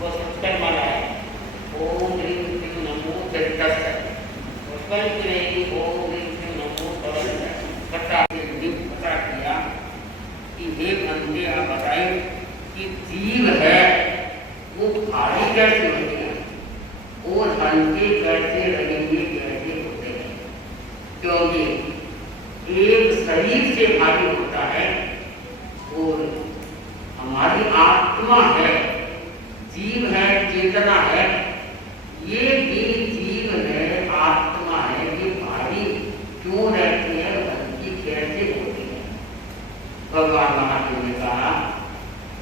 वो सत्तर माला है। ओम ह्रीं क्लीं नमो जगदस्य कल करेगी। ओम ह्रीं क्लीं नमो तवस्य बता किया कि हे बंदे आप बताइए कि जीव है वो भारी कैसे होते हैं और हल्के कैसे रहेंगे, कैसे होते हैं? क्योंकि एक शरीर से भारी होता है और हमारी आत्मा है, जीव है, चेतना है, ये भी जीव है, आत्मा है, ये भारी क्यों रहती है, हल्की कैसे होती है? भगवान महादेव ने कहा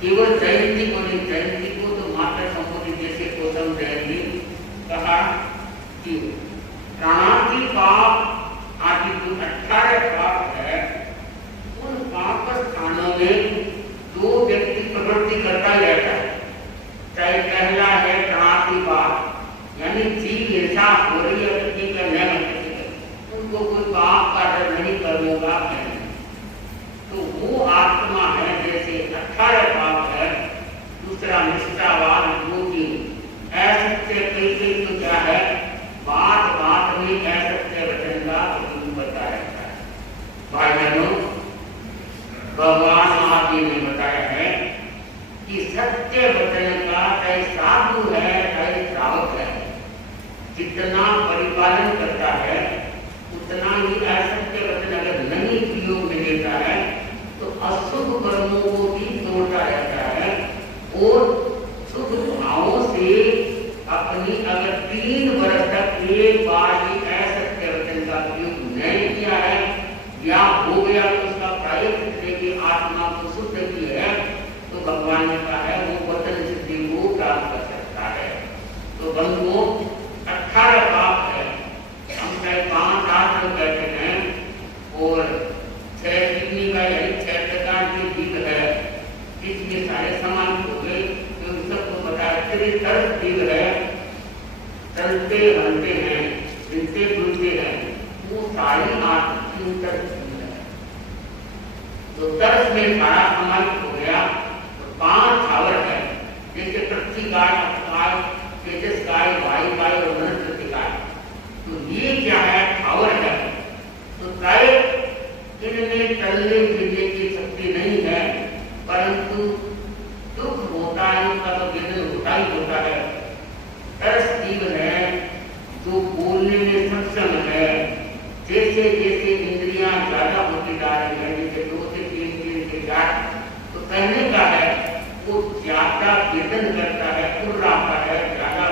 केवल जयंती को नहीं, जयंती को तो मात्र संबोधित जैसे गौतम जयंती कहा कि प्राणादि पाप आदि जो 18 पाप है उन पाप स्थानों में दो व्यक्ति प्रवृत्ति करता ही रहता है। चाहे पहला है प्राणादि पाप यानी जीव ऐसा हो रही है व्यक्ति का नैमित्तिक, उनको कोई पाप का डर नहीं करने का है, तो वो आत्मा है जैसे 18 पाप है। दूसरा निष्ठावान योगी असत्य कई तो क्या है, बात बात में असत्य वचन का उपयोग करता रहता है। भाई बहनों, भगवान महादेव ने बताया है कि सत्य वचन का चाहे साधु है चाहे श्रावक है, जितना परिपालन करता है उतना ही असत्य वचन अगर नहीं प्रयोग में लेता है तो अशुभ कर्मों को भी तोड़ता रहता है और शुभ भावों से अपनी अगर 3 वर्ष तक एक बार भी असत्य वचन का प्रयोग नहीं किया है या हो गया तो उसका प्रायश्चित लेके आत्मा को शुद्ध की है तो भगवान ने कहा है वो वचन सिद्धि को प्राप्त कर सकता है। तो बंधुओं 18 पाप है, हम चाहे 5 आश्रम कहते हैं और 6 किडनी का यानी 6 प्रकार के जीव है, इसमें सारे समान हो गए तो सबको पता है। फिर तरस जीव है, चलते हलते हैं, जिनसे बुलते हैं, वो सारी आत्मी तरस जीव है। तो तरस में सारा समाहित हो गया। तो 5 स्थावर है जैसे पृथ्वी गाय, अपाय, तेजस गाय, वायु गाय और वनस्पति गाय। तो ये क्या है, स्थावर है। तो गाय इनमें चलने फिरने की शक्ति नहीं है, परंतु दुख होता है उनका तो वेदन होता ही होता है। तरस जीव है जो बोलने में सक्षम है। जैसे जैसे इंद्रियां ज्यादा होती जा रही है, जैसे 2 से 3 से 4, तो कहने का है वो ज्यादा वेदन करता है, उर्राता है, ज्यादा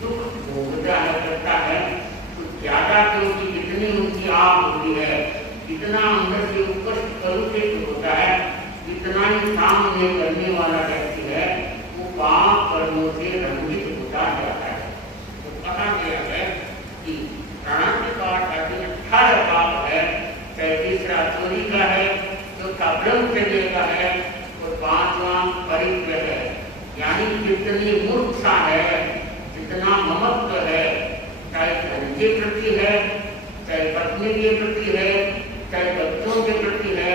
दुख भोगता है, करता है। तो ज्यादा क्योंकि जितनी उनकी आग होती है, जितना अंदर से ऊपर कलुषित होता है, जितना ही सामने करने वाला व्यक्ति है वो पाप कर्मों से रंजित होता जाता है। तो कहा गया है कि प्राणादि पाप 18 पाप है, चाहे तीसरा चोरी का है, चौथा ब्रह्मचर्य का है और 5वां परिग्रह है। यानी जितनी मूर्खता है, जितना ममत्व है, चाहे धन के प्रति है, चाहे पत्नी के प्रति है, चाहे बच्चों के प्रति है,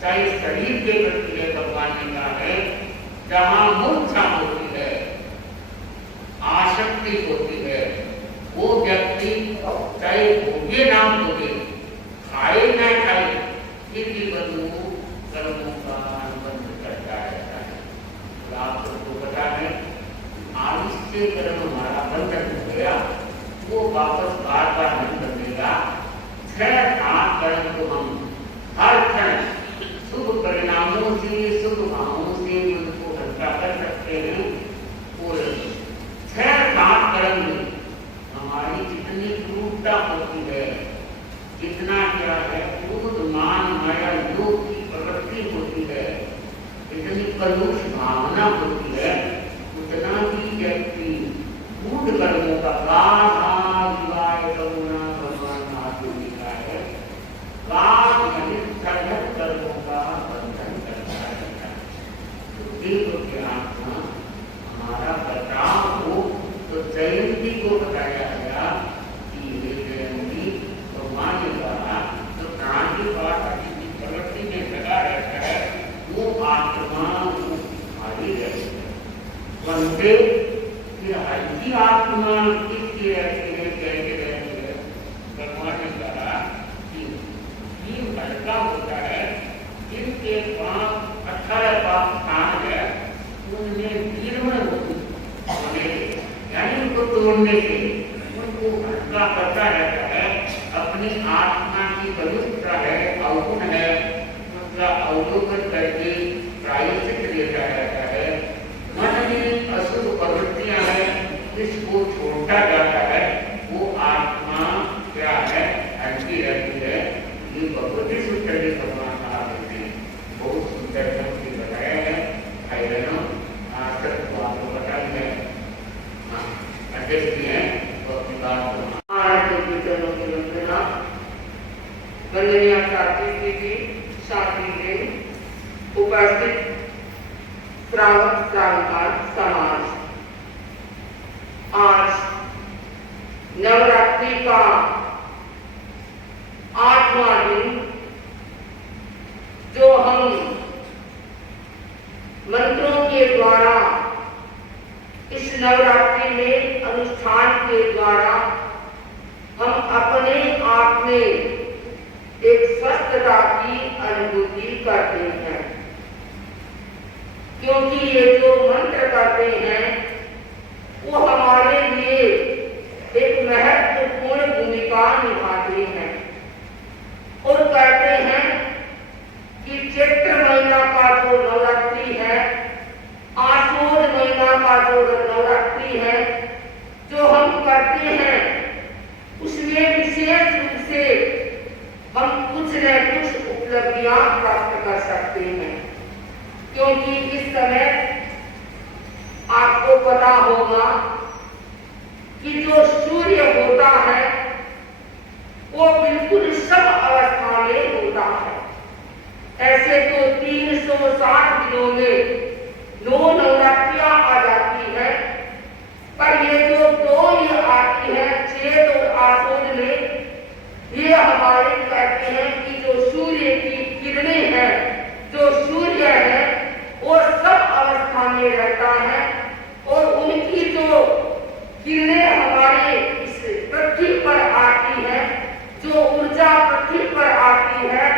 चाहे शरीर के प्रति है, भगवान ने कहा है जहां मूर्छा होती है, आसक्ति होती है, वो व्यक्ति चाहे भोगे ना भोगे, खाए ना खाए, किसी बंधु कर्मों का अनुबंध करता रहता है। तो आप सबको पता है आयुष्य कर्म हमारा बंधन हो गया, वो वापस बार बार नहीं बदलेगा। 6 कर्म को हम हर क्षण शुभ परिणामों से, शुभ भावों से उनको हल्का कर सकते हैं। और 6 कर्म में हमारी जितनी क्रूरता होती है, जितना क्या है क्रोध मान माया योग की प्रवृत्ति होती है, इतनी कलुष भावना होती है, उतना ही व्यक्ति मूढ़ कर्मों का भगवान महादेव लिखा है, काम यानी सघन कर्मों का बंधन करता रहता है। तो देव के आत्मा बनते फिर हल्की आत्मा किसकी रहती है, कैसे रहती है? भगवान ने कहा कि जीव हल्का होता है, जिनके पाप 18 पाप स्थान है, उनमें वीरमण होने यानी उनको तोड़ने से उनको हल्का करता रहता है। अपनी आत्मा की पवित्रता है, अवगुण है, उसका अवलोकन करके प्रायश्चित देता रहता है। मन में अशुभ प्रवृत्तियां हैं, इसको छोड़ता जाता है, वो आत्मा क्या है, हल्की रहती है। ये भगवती सूत्र के भगवान साहब ने बहुत सुंदर ढंग से बताया है। भाई बहनों, आज तक तो आपको पता ही है, अध्यक्ष भी हैं तो अपनी बात को वंदनीय साथी जी, शादी उपस्थित श्रावक श्राविका समाज, आज नवरात्रि का 8वां दिन, जो हम मंत्रों के द्वारा इस नवरात्रि में अनुष्ठान के द्वारा हम अपने आप में एक स्वस्थता की अनुभूति करते हैं। क्योंकि ये जो मंत्र करते हैं वो हमारे लिए एक महत्वपूर्ण भूमिका निभाते हैं और कहते हैं कि चैत्र महीना का जो नवरात्रि है, आषाढ़ महीना का जो नवरात्रि है, जो हम करते हैं, उसमें विशेष रूप से हम कुछ न कुछ उपलब्धियां प्राप्त कर सकते हैं। क्योंकि इस समय आपको पता होगा कि जो सूर्य होता है वो बिल्कुल सब अवस्था में होता है। ऐसे तो 360 दिनों में 9 नवरात्रियां आ जाती है, पर ये जो 2 ये आती है, चैत और आषाढ़ में, ये हमारे कहते हैं कि जो सूर्य की किरणें हैं, जो सूर्य है वो सब अवस्था में रहता है और उनकी जो किरणें हमारे इस पृथ्वी पर आती है, जो ऊर्जा पृथ्वी पर आती है,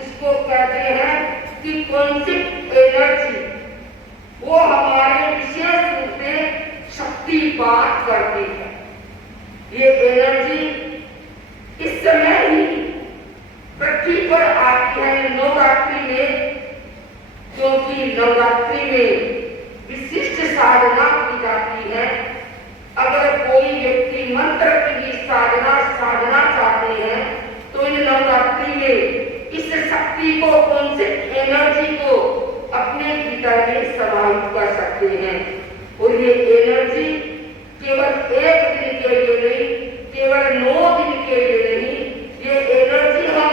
इसको कहते हैं कि कॉन्सेप्ट एनर्जी, वो हमारे विशेष रूप से शक्तिपात करती है। ये एनर्जी इस समय ही पृथ्वी पर आती है नवरात्रि में, क्योंकि नवरात्रि में विशिष्ट साधना की जाती है। अगर कोई व्यक्ति मंत्र की साधना चाहते हैं तो इन नवरात्रि में इस शक्ति को, कॉन्सेप्ट एनर्जी को अपने भीतर में समाहित कर सकते हैं। और ये एनर्जी केवल 1 दिन के लिए नहीं, केवल 9 दिन के लिए नहीं, ये एनर्जी हम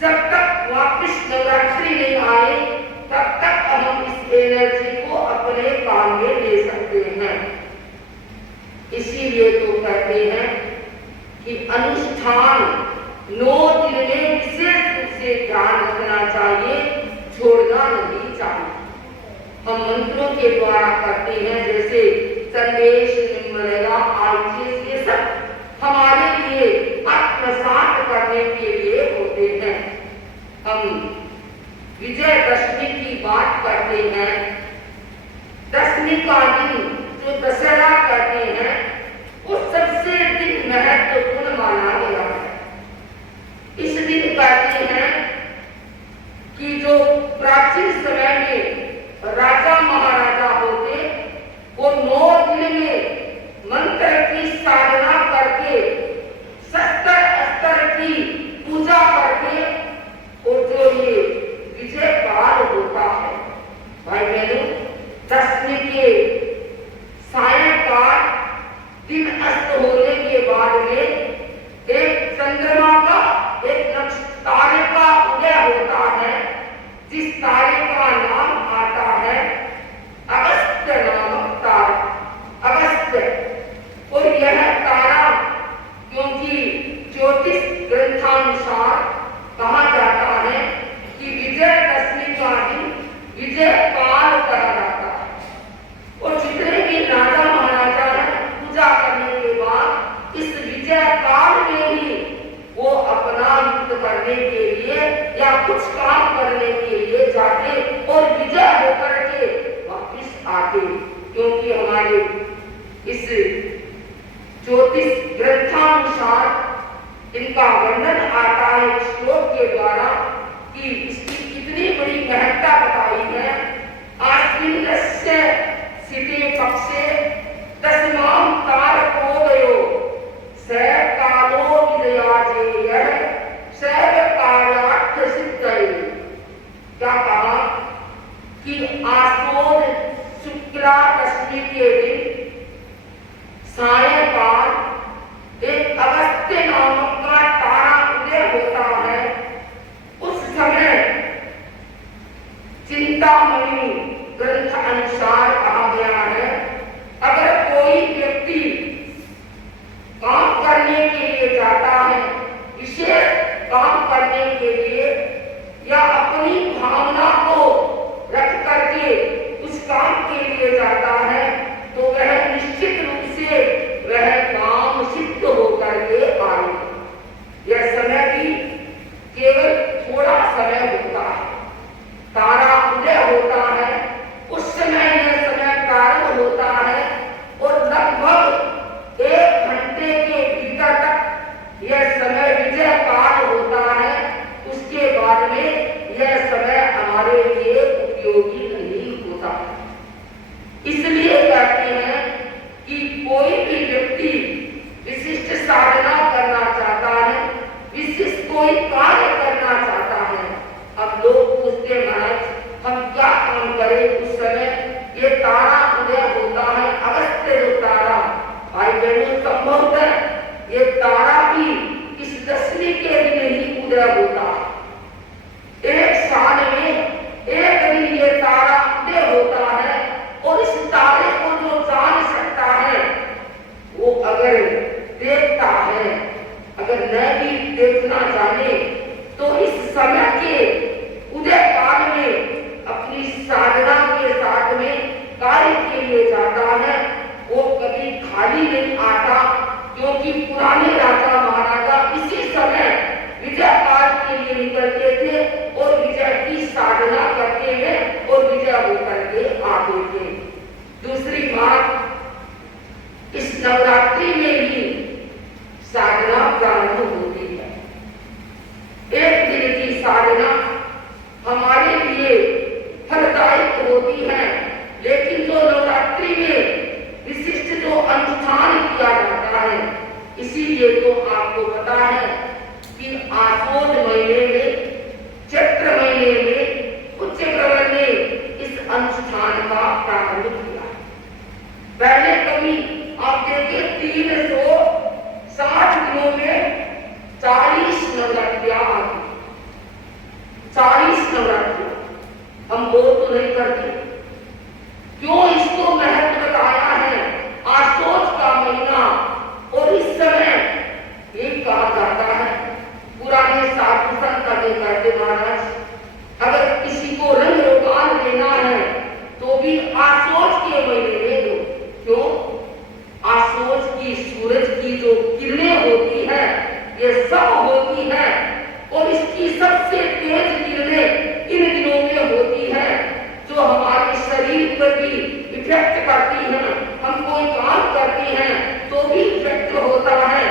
जब तक वापस नवरात्रि नहीं आए तब तक हम इस एनर्जी को अपने काम में ले सकते हैं। इसीलिए तो कहते हैं कि अनुष्ठान 9 दिन में विशेष रूप से ध्यान रखना चाहिए, छोड़ना नहीं चाहिए। हम मंत्रों के द्वारा करते हैं, जैसे संदेश, निम्नलेगा, आयुष, ये सब हमारे लिए आत्मसात करने के लिए होते हैं। हम विजयदशमी की बात करते हैं, दशमी का दिन जो दशहरा करते हैं, वो सबसे दिन महत्वपूर्ण माना गया है। इस दिन कहते हैं कि जो प्राचीन समय में राजा महाराजा होते, वो 9 दिन में मंत्र की साधना करके, शस्त्र अस्त्र की पूजा करके, और जो ये विजय काल होता है, भाई बहनों, दशमी के सायंकाल दिन अस्त होने के बाद में एक चंद्रमा का, एक तारे का उदय होता है, जिस तारे का नाम आता है अगस्त्य नामक तारा, अगस्त्य। और यह तारा, क्योंकि ज्योतिष ग्रंथानुसार कहा जाता है कि विजयदशमी का दिन विजय काल कहा जाता है। और आते, क्योंकि हमारे इस ज्योतिष ग्रंथानुसार इनका वर्णन आता है श्लोक के द्वारा कि इसकी कितनी बड़ी महत्ता बताई है। आश्विनस्य सिते पक्षे दशमां तारकोदयो स कालो विदयाजेयः सर्व कार्यार्थ सिद्धये। क्या कहा कि आशोद शुक्ला दशमी के दिन सायंकाल एक अगस्त्य नामक का तारा उदय होता है। उस समय चिंतामणि ग्रंथ अनुसार कहा गया है, अगर कोई व्यक्ति काम करने के लिए जाता है, विशेष काम करने के लिए या अपनी भावना को रख करके उस काम के लिए जाता है, तो वह निश्चित रूप से वह काम सिद्ध होकर के आएगा। यह समय भी केवल थोड़ा समय होता है। तारा उदय होता है, उस समय यह समय प्रारंभ होता है और लगभग 1 घंटे के भीतर तक यह समय विजय काल होता है। उसके बाद में यह समय हमारे लिए उपयोगी नहीं होता। इसलिए कहते हैं कि कोई भी व्यक्ति विशिष्ट साधना करना चाहता है, विशिष्ट कोई कार्य करना चाहता है। अब लोग पूछते महाराज हम क्या काम करें उस समय, ये तारा उदय होता है, अगस्त्य जो तारा, भाई बहनों संभवतः ये तारा भी इस दशमी के दिन ही उदय होता है। एक साल में एक दिन ये तारा उदय होता है और इस तारे को जो जान सकता है वो अगर देखता है, अगर न भी देखना जाने तो इस समय के उदय काल में अपनी साधना के साथ में कार्य के लिए जाता है। वो कभी खाली नहीं आता, क्योंकि पुराने राजा महाराजा इसी समय विजय काल के लिए निकलते थे और विजय की साधना करते हैं और विजय होकर के आते थे। दूसरी बात, इस नवरात्रि में ही साधना प्रारंभ होती है। एक दिन की साधना हमारे लिए फलदायक होती है, लेकिन जो नवरात्रि में विशिष्ट जो अनुष्ठान किया जाता है, इसीलिए तो आपको पता है कि आशोद महीने में, चैत्र महीने में उच्च प्रवर ने इस अनुष्ठान का प्रारंभ किया। पहले कभी आप देखिए 360 दिनों में 40 नवरात्रियां आती, 40 नवरात्रियां। हम बोल तो नहीं करते, क्यों इसको महत्व बताया है आशोद का महीना। और इस समय एक कहा जाता है, पुराने साधु संत कहते महाराज अगर किसी को रंग रोगान देना है तो भी आशोद के महीने में दो। क्यों? आशोद की सूरज की जो किरणें होती है ये सब होती है और इसकी सबसे तेज किरणें इन दिनों में होती है, जो हमारे शरीर पर भी इफेक्ट करती हैं। हम कोई काम करते हैं तो भी इफेक्ट होता है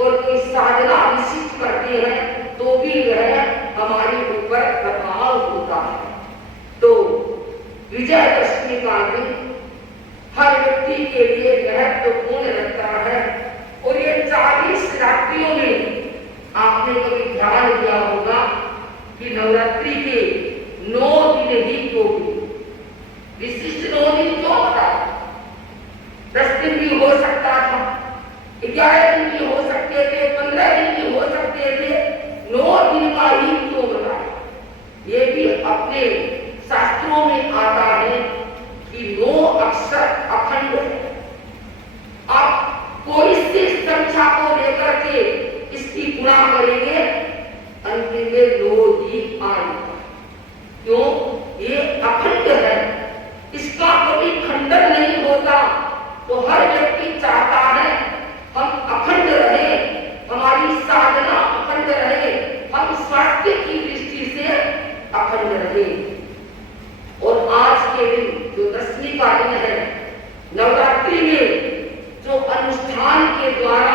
और कोई साधना विशिष्ट करते हैं तो भी वह हमारे ऊपर प्रभाव होता है। तो विजयदशमी का दिन हर व्यक्ति के लिए महत्वपूर्ण रखता है। और ये 40 रात्रियों में आपने कभी ध्यान दिया होगा कि नवरात्रि के 9 दिन ही क्यों विशिष्ट 9 दिन क्यों होता? 10 दिन भी हो सकता था, 11 दिन भी हो सकते थे, 15 दिन भी हो सकते थे, 9 दिन का ही क्यों बताया? ये भी अपने शास्त्रों में आता है कि 9 अक्षर अखंड है। आप कोई सी संख्या को लेकर के इसकी गुणा करेंगे, अंतिम में 9 ही आएगा। क्यों? ये अखंड है, इसका कभी खंडन नहीं होता। तो हर व्यक्ति चाहता है हम अखंड रहे, हमारी साधना अखंड रहे, हम स्वास्थ्य की दृष्टि से अखंड रहे। और आज के दिन जो दशमी का दिन है। नवरात्रि में जो अनुष्ठान के द्वारा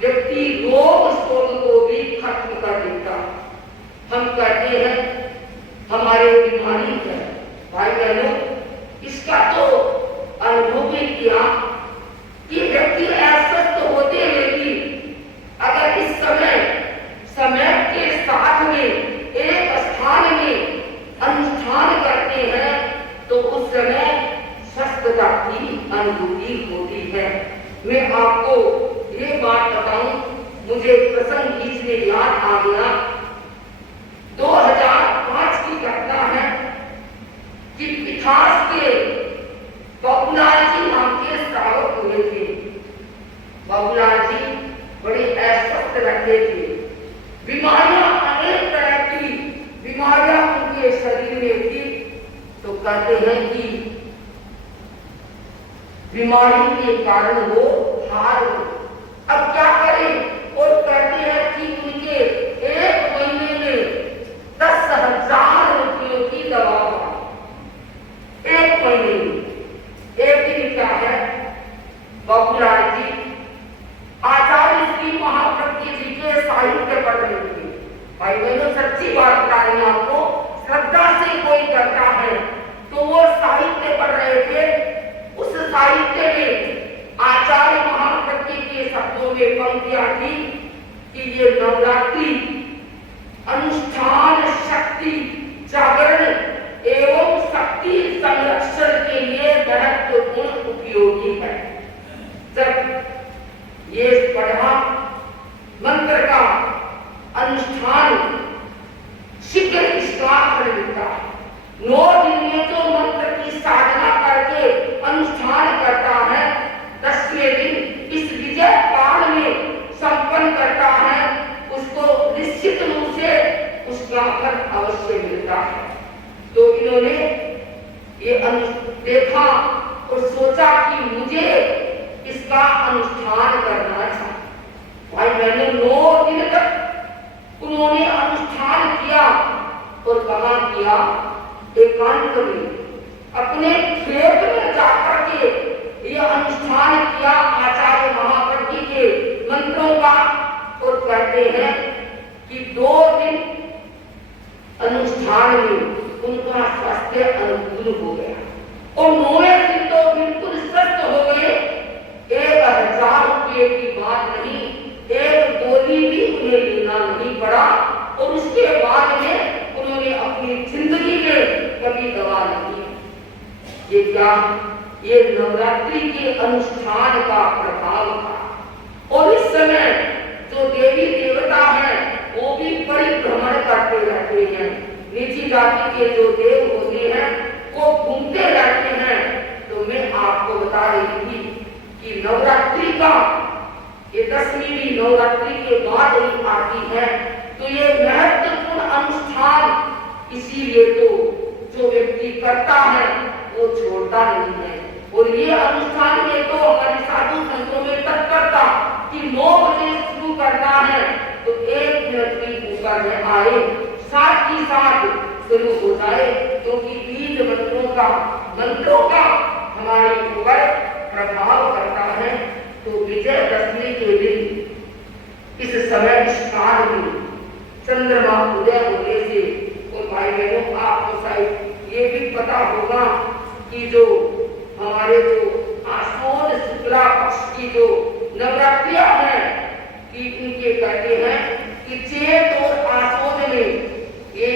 व्यक्ति रोग शोक को भी खत्म कर देता। हम कहते हैं हमारे बीमारी है, भाई बहनों, इसका तो अनुभव भी किया कि व्यक्ति अस्वस्थ होते हुए भी अगर इस समय के साथ में एक स्थान में अनुष्ठान करते हैं तो उस समय स्वस्थता की अनुभूति होती है। मैं आपको ये बात बताऊं, मुझे प्रसंग बीच में याद आ गया। 2005 की घटना है कि पिठास के बाबूलाल जी नाम के श्रावक हुए थे। बाबूलाल जी बड़े अस्वस्थ रहते थे, बीमारियां अनेक तरह की बीमारियां उनके शरीर में थी। तो कहते हैं कि बीमारी के कारण वो हार गए। अब क्या करें? और कहते हैं कि उनके 1 महीने में 10,000 रुपयों की दवा हुआ। 1 महीने में। एक दिन क्या है, बाबूलाल जी आचार्य श्री महाप्रज्ञ जी के साहित्य पढ़ रहे थे। भाई बहनों, सच्ची बात बता रही हूं आपको, श्रद्धा से कोई करता है तो वो साहित्य पढ़ रहे थे। उस साहित्य में आचार्य महाप्रज्ञ के शब्दों में पंक्तियां थी कि ये नवरात्रि अनुष्ठान, शक्ति जागरण एवं शक्ति संरक्षण के लिए महत्वपूर्ण उपयोगी है। जब ये पढ़ा मंत्र का अनुष्ठान शीघ्र इसका फल मिलता है। 9 दिन में जो मंत्र की साधना करके अनुष्ठान करता है, 10वें दिन इस विजय काल में संपन्न करता है, उसको निश्चित रूप से उसका फल अवश्य मिलता है। तो इन्होंने ये देखा और सोचा कि मुझे इसका अनुष्ठान करना था। भाई मैंने 9 दिन तक उन्होंने अनुष्ठान किया। और कहाँ किया? एकांत में अपने खेत में जाकर के यह अनुष्ठान किया आचार्य महाप्रज्ञ के मंत्रों का। और कहते हैं कि 2 दिन अनुष्ठान में उनका स्वास्थ्य अनुकूल हो गया और 9वें दिन तो बिल्कुल स्वस्थ हो गए। 1,000 रुपये की बात नहीं, 1 गोली भी उन्हें लेना नहीं पड़ा। और उसके बाद में उन्होंने अपनी जिंदगी में कभी दवा नहीं। ये क्या? ये नवरात्रि के अनुष्ठान का प्रभाव था। और इस समय जो देवी देवता हैं वो भी परिभ्रमण करते रहते हैं। नीची जाति के जो देव होते हैं वो घूमते रहते हैं। तो मैं आपको बता रही थी कि नवरात्रि का ये 10वीं भी नवरात्रि के बाद ही आती है। तो ये महत्वपूर्ण अनुष्ठान इसीलिए तो जो व्यक्ति करता है वो छोड़ता नहीं है। और ये अनुष्ठान में तो हमारे साधु संतों में तत्परता कि 9 बजे शुरू करना है तो 1 मिनट भी ऊपर में आए, साथ ही साथ शुरू हो जाए, क्योंकि बीज मंत्रों का हमारे ऊपर प्रभाव करता है। तो विजयदशमी के दिन इस समय इस काल में चंद्रमा उदय होने से, और भाई बहनों आपको शायद ये भी पता होगा कि जो हमारे जो आश्विन शुक्ला पक्ष की जो नवरात्रियां हैं कि इनके कहते हैं कि चैत और आश्विन में ये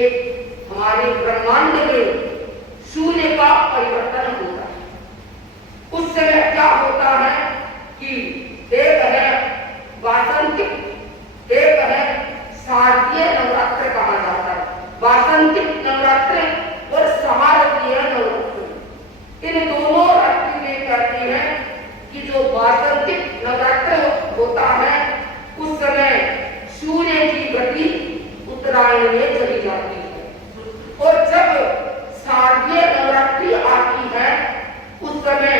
हमारे ब्रह्मांड में सूर्य का परिवर्तन होता है। उस समय क्या होता है कि एक है वासंतिक, एक है शारदीय नवरात्र कहा जाता है। वासंतिक नवरात्र और शारदीय नवरात्र, इन दोनों रात्रि में कहते हैं कि जो वासंतिक नवरात्र होता है उस समय सूर्य की गति उत्तरायण में चली जाती है। और जब शारदीय नवरात्रि आती है उस समय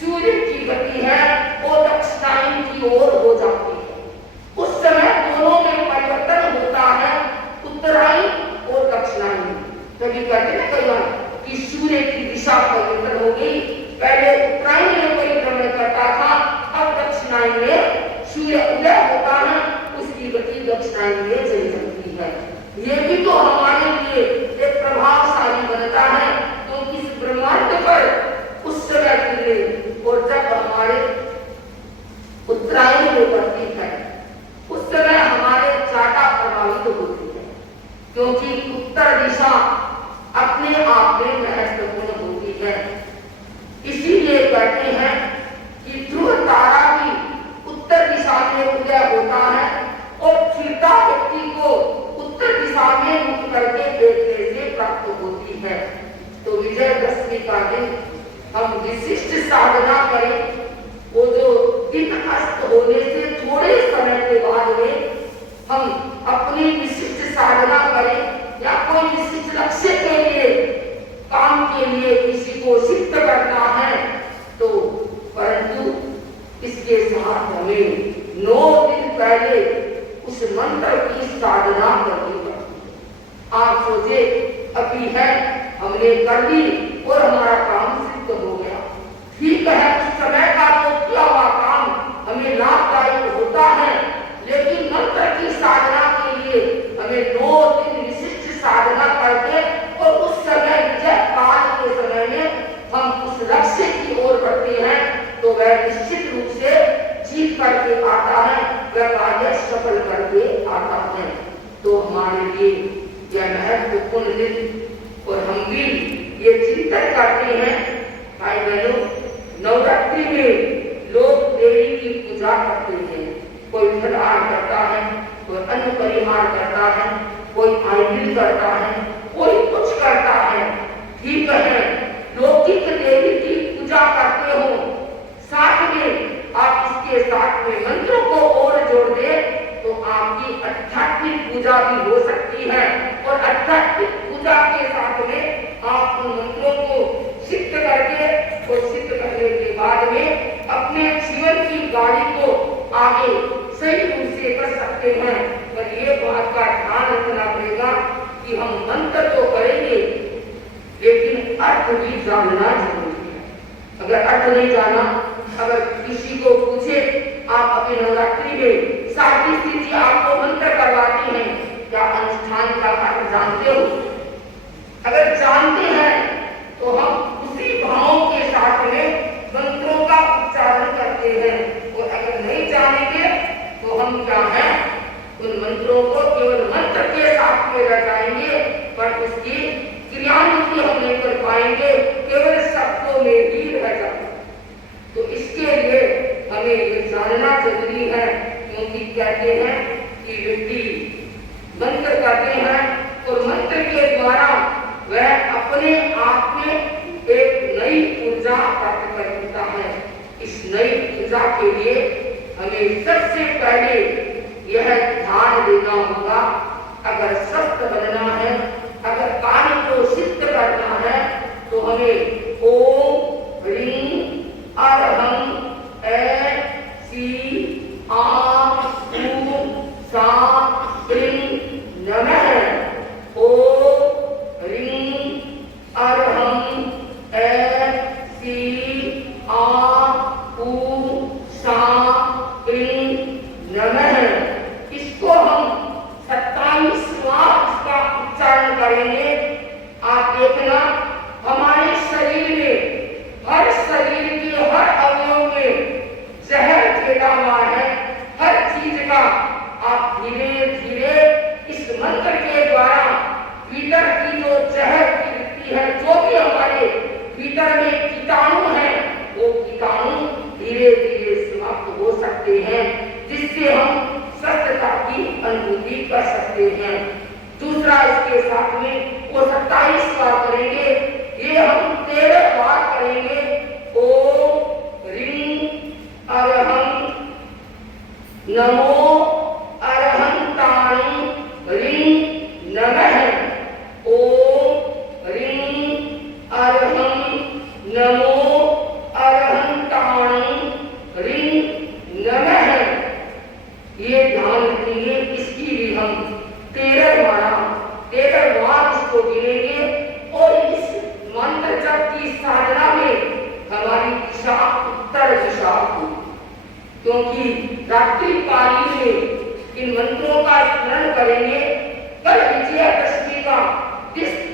सूर्य की गति है वो दक्षिणायन की ओर हो जाती है। उस समय दोनों में परिवर्तन होता है, उत्तरायण और दक्षिणायन। तभी कहते हैं कई बार कि सूर्य की दिशा परिवर्तन हो गई कहते हैं कि ध्रुव तारा की उत्तर दिशा में उदय होता है और चिंता व्यक्ति को उत्तर दिशा में मुख करके देखने से प्राप्त होती है। तो विजयदशमी का दिन हम विशिष्ट साधना करें। वो जो दिन अस्त होने से थोड़े समय के बाद में हम अपनी विशिष्ट साधना करें या कोई विशिष्ट लक्ष्य के लिए, काम के लिए किसी को सिद्ध करना है तो, परंतु इसके साथ हमें 9 दिन पहले उस मंत्र की साधना करनी पड़ती। आप सोचे अभी है, हमने कर ली और हमारा काम सिद्ध हो गया, ठीक है, उस समय का तो किया हुआ काम हमें लाभदायक होता है, लेकिन मंत्र की साधना के लिए हमें 9 दिन विशिष्ट साधना करके और उस समय विजय काल के समय में हम उस लक्ष्य की ओर बढ़ते हैं तो वह निश्चित रूप से जीत करके आता है, वह कार्य सफल करके आता है। तो हमारे लिए यह महत्वपूर्ण दिन, और हम भी ये चिंतन करते हैं भाई बहनों, नवरात्रि में लोग देवी की पूजा करते हैं, कोई फलाहार करता है, कोई अन्न परिहार करता है, कोई आरती करता है, कोई कुछ करता है, ठीक है, लौकिक देवी की पूजा करते हो, साथ में आप इसके साथ में मंत्रों को और जोड़ दे तो आपकी आध्यात्मिक पूजा भी हो सकती है, और आध्यात्मिक पूजा के साथ में आप उन मंत्रों को सिद्ध करके और सिद्ध करने के बाद में अपने जीवन की गाड़ी को आगे सही रूप से कर सकते हैं। पर ये बात का ध्यान रखना पड़ेगा कि हम मंत्र तो करेंगे लेकिन अर्थ भी जानना जरूरी है। अगर अर्थ नहीं जाना, अगर किसी को पूछे आप अपने नवरात्रि में साथी स्थिति आपको मंत्र करवाती हैं, क्या अनुष्ठान का अर्थ जानते हो? अगर जानते हैं तो हम उसी भाव के साथ में मंत्रों का उच्चारण करते हैं, और अगर नहीं जानेंगे तो हम क्या है, उन मंत्रों को केवल मंत्र के साथ में रह जाएंगे पर उसकी क्रियान्विति हम नहीं कर पाएंगे, केवल शब्दों में ही रह जाएंगे। तो इसके लिए हमें ये जानना जरूरी है, क्योंकि कहते हैं कि व्यक्ति मंत्र करते हैं और मंत्र के द्वारा वह अपने आप में एक नई ऊर्जा प्राप्त करता है। इस नई ऊर्जा के लिए हमें सबसे पहले यह ध्यान देना होगा, अगर स्वस्थ बनना है, अगर कार्य को सिद्ध करना है तो हमें ओम ह्रीं अरहं ऐ सी आ ऊ सा ह्रीं नमः, ओम ह्रीं अरहं ऐ सी आ ऊ सा ह्रीं नमः। इसको हम 27 बार इसका उच्चारण करेंगे। आप देखना हमारे शरीर में, हर शरीर के हर अवयव में जहर खेला हुआ है, हर चीज का आप धीरे धीरे इस मंत्र के द्वारा भीतर की जो जहर की वृत्ति है, जो भी हमारे भीतर में कीटाणु है, वो कीटाणु धीरे धीरे समाप्त हो सकते हैं, जिससे हम स्वस्थता की अनुभूति कर सकते हैं। दूसरा, इसके साथ में वो 27 बार करेंगे, ये हम 13 बार करेंगे। ओम ह्रीं अरहं नमो अरहंताणि ह्रीं नमः, ओम ह्रीं अरहं नमो अरहंताणि ह्रीं नमः। ये ध्यान रखेंगे, इसकी भी हम 13 बार इसको गिनेंगे, और इस मंत्र जप की साधना में हमारी दिशा उत्तर दिशा होगी, क्योंकि रात्रि कालीन में इन मंत्रों का स्मरण करेंगे। कल विजयदशमी का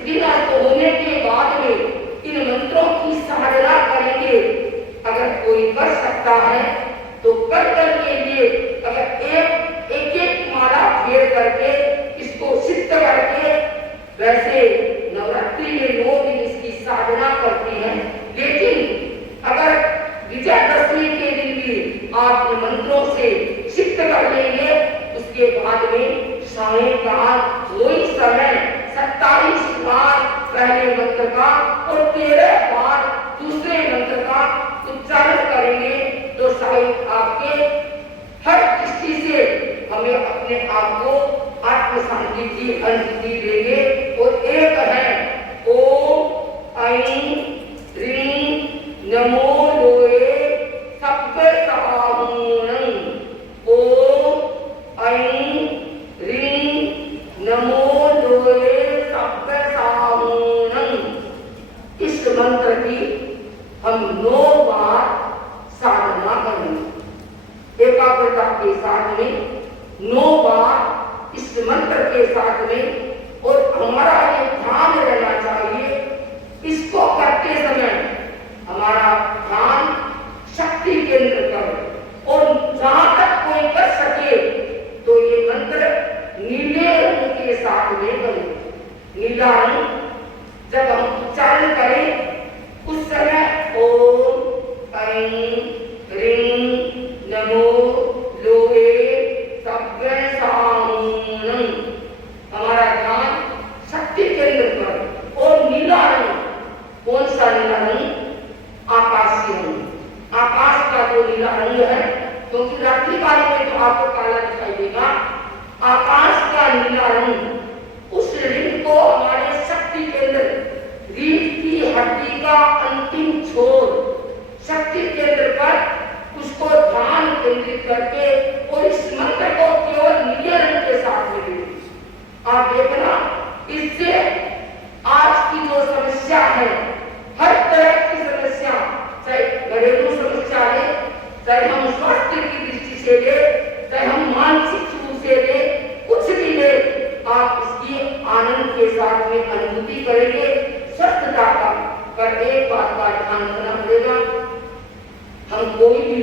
दिन होने के बाद में इन मंत्रों की साधना करेंगे। अगर कोई कर सकता है तो कर के लिए अगर एक माला फेर करके इसको सिद्ध करके, वैसे नवरात्रि में 9 दिन इसकी साधना करती हैं, लेकिन अगर उसके बाद में सायंकाल वही समय 27 बार पहले मंत्र का और 13 बार दूसरे मंत्र का उच्चारण करेंगे तो शायद आपके हर दृष्टि से हमें अपने आप को आत्म शांति की अनुभूति देंगे। और एक है ओम ऐं ह्रीं नमो लोए सब्बे सवाहूणं। ओम ऐं ह्रीं नमो लोए सब्बे सवाहूणं। इस मंत्र की हम 9 बार साधना करेंगे एकाग्रता के साथ में, 9 बार इस मंत्र के साथ में। और हमारा ये ध्यान रहना चाहिए, इसको करते समय हमारा ध्यान शक्ति केंद्र पर, और जहां तक कोई कर सके तो ये मंत्र नीले रंग के साथ में करें। नीला रंग जब हम उच्चारण करें उस समय ओम ऐं ह्रीं नमो लोए सब्बे सवाहूणं, हमारा ध्यान शक्ति केंद्र पर। और नीला रंग कौन सा नीला रंग? आकाशीय रंग। आकाश का जो नीला रंग है, क्योंकि रात्रि काल में तो आपको काला दिखाई देगा, आकाश का नीला रंग उस रिंग को हमारे शक्ति केंद्र, रीढ़ की हड्डी का अंतिम छोर शक्ति केंद्र पर उसको ध्यान केंद्रित करके और इस मंत्र को केवल नीले रंग के साथ में लेंगे। आप देखना, इससे आज की जो समस्या है, हर तरह की समस्या, चाहे घरेलू समस्या ले, चाहे हम स्वास्थ्य की दृष्टि से ले, चाहे हम मानसिक रूप से ले, कुछ भी ले, आप इसकी आनंद के साथ में अनुभूति करेंगे स्वस्थता का। पर एक बात का ध्यान रखना पड़ेगा, हम कोई भी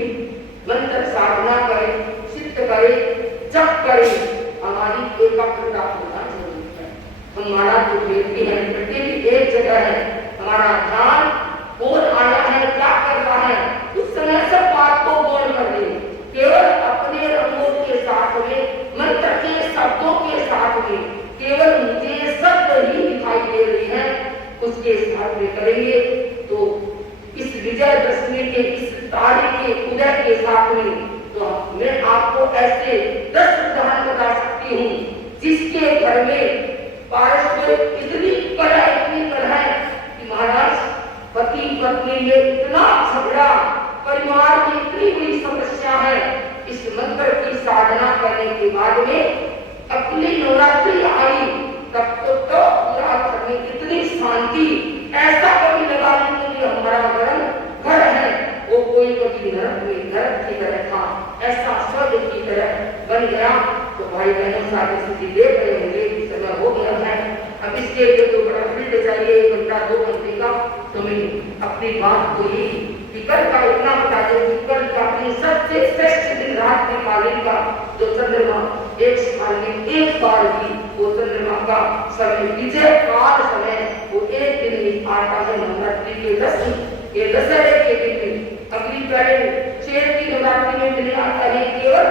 मंत्र साधना करें, सिद्ध करें, जप करें, हमारी एकाग्रता होना जरूरी है। हमारा जो व्यक्ति है प्रत्येक एक जगह है, हमारा ध्यान कौन आया है, क्या कर रहा है, उस समय सब बात को गौर कर ले। केवल अपने रंगों के साथ में, मंत्र के शब्दों के साथ में, केवल मुझे शब्द ही दिखाई दे रही है, उसके साथ में करेंगे तो इस विजयदशमी के इस तारीख के उदय के साथ में तो मैं आपको ऐसे 10 उदाहरण बता सकती हूँ जिसके घर में पारस्परिक इतनी कलह कि महाराज पति पत्नी में इतना झगड़ा, परिवार में इतनी बड़ी समस्या है। इस मंत्र की साधना करने के बाद में अपनी नवरात्रि आई तब तो पूरा घर में इतनी शांति, ऐसा कभी लगा नहीं कि हमारा घर है वो कोई कभी नरक की तरह था, ऐसा स्वर्ग की तरह बन गया। तो भाई बहनों सारी स्थिति देख रहे होंगे, समय हो गया है, अब इसके लिए तो बड़ा फील्ड चाहिए 1 घंटा 2 घंटे का। तो मैं अपनी बात को ही कि कल का इतना बता दें कि कल का अपनी सबसे श्रेष्ठ दिन रात में कालीन का जो चंद्रमा 1 साल में 1 बार भी वो चंद्रमा का समय विजय काल समय वो 1 दिन में आता है। नवरात्रि के 10 ये दशहरे के दिन में, अगली पहले चैत की नवरात्रि में दिन आता है, केवल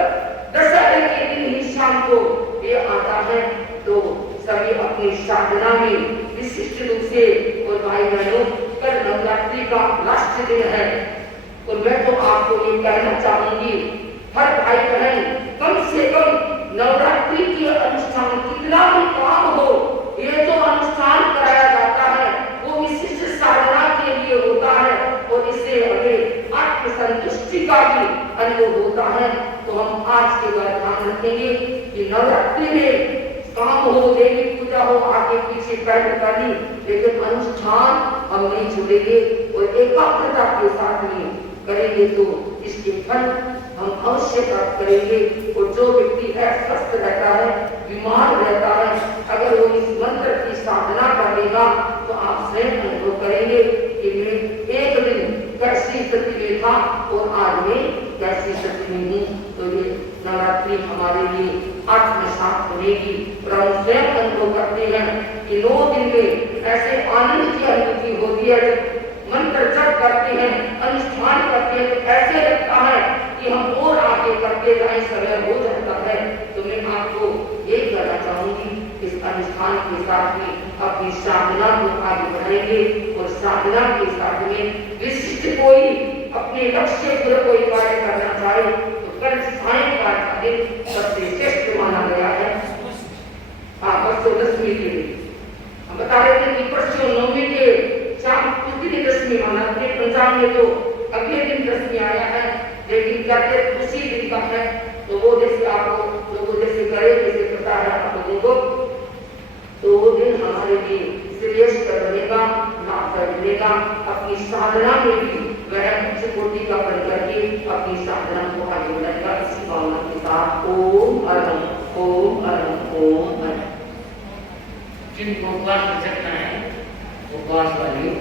दशहरे के दिन ही शाम को ये आता है। तो सभी अपनी साधना में विशिष्ट रूप से, और भाई बहनों कल नवरात्रि का लास्ट दिन है और मैं तो आपको ये कहना चाहूंगी, हर भाई बहन कम से कम नवरात्रि के अनुष्ठान कितना भी काम हो, ये जो अनुष्ठान कराया जाता है वो विशिष्ट साधना के लिए होता है और इससे हमें आत्मसंतुष्टि का भी अनुभव होता है। तो हम आज के बाद ध्यान रखेंगे कि नवरात्रि में काम हो, देवी पूजा हो, आगे पीछे पैठ करनी, लेकिन अनुष्ठान हम नहीं छोड़ेंगे और एकाग्रता के साथ में करेंगे तो इसके फल हम अवश्य प्राप्त करेंगे। और जो व्यक्ति अस्वस्थ रहता है, बीमार रहता है, अगर वो इस मंत्र की साधना करेगा तो आप स्वयं अनुभव करेंगे कि मैं एक दिन कैसी स्थिति में था और आज मैं कैसी स्थिति में हूँ। तो ये नवरात्रि हमारे लिए आत्मसात बनेगी और हम स्वयं अनुभव करते हैं कि 9 दिन में ऐसे आनंद की अनुभूति होती है। मंत्र जप करते हैं, अनुष्ठान करते हैं तो ऐसे लगता है कि हम और आगे करते जाए, समय हो जाता है। तो मैं साथ में अपनी साधना को आगे बढ़ाएंगे और साधना के साथ में विशिष्ट कोई अपने लक्ष्य पर कोई कार्य करना चाहे तो कल सायंकाल का दिन सबसे श्रेष्ठ माना गया है। परसों दशमी के लिए हम बता रहे थे कि परसों नवमी के शाम उसी दशमी माना अपने पंचांग में जो अगले दिन दशमी आया है, लेकिन जाते उसी दिन का है। तो वो जैसे आपको लोगों जैसे करे जैसे पता है आप लोगों को, तो वो दिन हमारे लिए श्रेष्ठ बनेगा, लाभदायक बनेगा। अपनी साधना में भी वह उच्च कोटि का बन करके अपनी साधना को आगे बढ़ाएगा। इसी भावना के साथ ओम अरहम ओम अरहम ओम अरहम। जिनको उपवास कर सकता है उपवास वाली